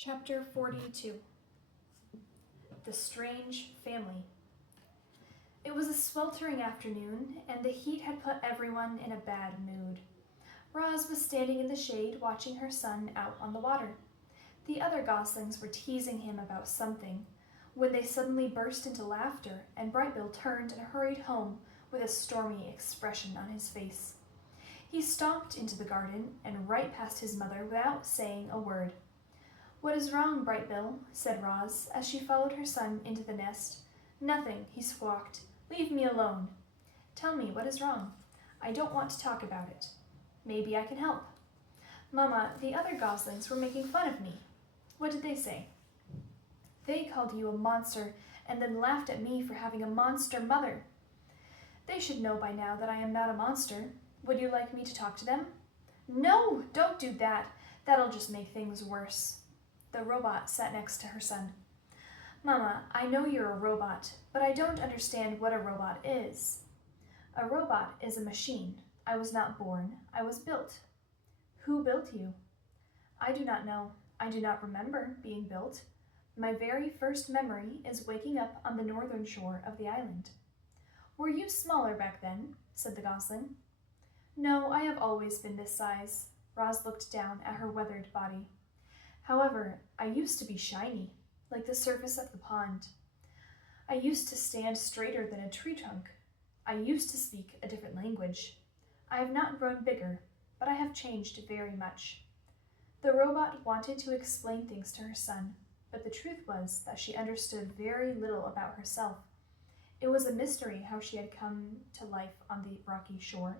Chapter 42. The Strange Family. It was a sweltering afternoon, and the heat had put everyone in a bad mood. Roz was standing in the shade watching her son out on the water. The other goslings were teasing him about something, when they suddenly burst into laughter, and Brightbill turned and hurried home with a stormy expression on his face. He stomped into the garden and right past his mother without saying a word. "What is wrong, Brightbill?" said Roz, as she followed her son into the nest. "Nothing," he squawked. "Leave me alone." "Tell me what is wrong." "I don't want to talk about it." "Maybe I can help." "Mamma, the other goslings were making fun of me." "What did they say?" "They called you a monster and then laughed at me for having a monster mother." "They should know by now that I am not a monster. Would you like me to talk to them?" "No, don't do that. That'll just make things worse." The robot sat next to her son. "Mama, I know you're a robot, but I don't understand what a robot is." "A robot is a machine. I was not born, I was built." "Who built you?" "I do not know. I do not remember being built. My very first memory is waking up on the northern shore of the island." "Were you smaller back then?" said the gosling. "No, I have always been this size." Roz looked down at her weathered body. "However, I used to be shiny, like the surface of the pond. I used to stand straighter than a tree trunk. I used to speak a different language. I have not grown bigger, but I have changed very much." The robot wanted to explain things to her son, but the truth was that she understood very little about herself. It was a mystery how she had come to life on the rocky shore.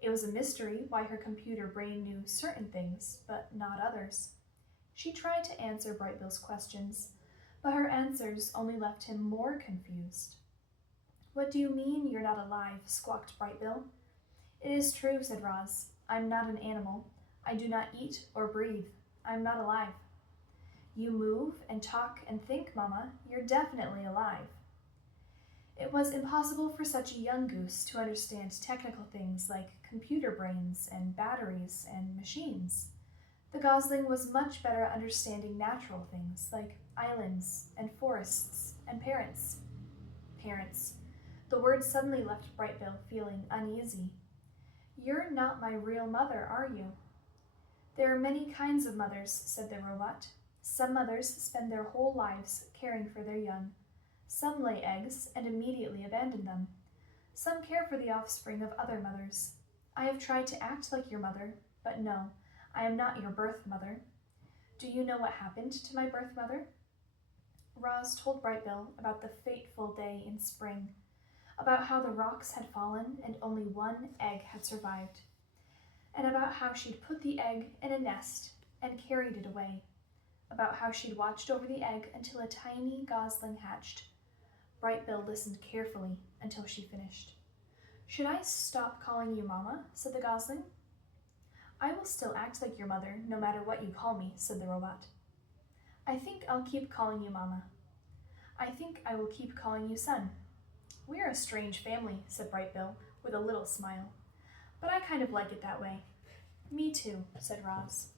It was a mystery why her computer brain knew certain things, but not others. She tried to answer Brightbill's questions, but her answers only left him more confused. "What do you mean you're not alive?" squawked Brightbill. "It is true," said Roz. "I'm not an animal. I do not eat or breathe. I'm not alive." "You move and talk and think, Mama. You're definitely alive." It was impossible for such a young goose to understand technical things like computer brains and batteries and machines. The gosling was much better at understanding natural things like islands and forests and parents. Parents. The word suddenly left Brightbill feeling uneasy. "You're not my real mother, are you?" "There are many kinds of mothers," said the robot. "Some mothers spend their whole lives caring for their young. Some lay eggs and immediately abandon them. Some care for the offspring of other mothers. I have tried to act like your mother, but no, I am not your birth mother." "Do you know what happened to my birth mother?" Roz told Brightbill about the fateful day in spring, about how the rocks had fallen and only one egg had survived, and about how she'd put the egg in a nest and carried it away, about how she'd watched over the egg until a tiny gosling hatched. Brightbill listened carefully until she finished. "Should I stop calling you Mama?" said the gosling. "I will still act like your mother, no matter what you call me," said the robot. "I think I'll keep calling you Mama." "I think I will keep calling you son." "We're a strange family," said Brightbill, with a little smile. "But I kind of like it that way." "Me too," said Roz.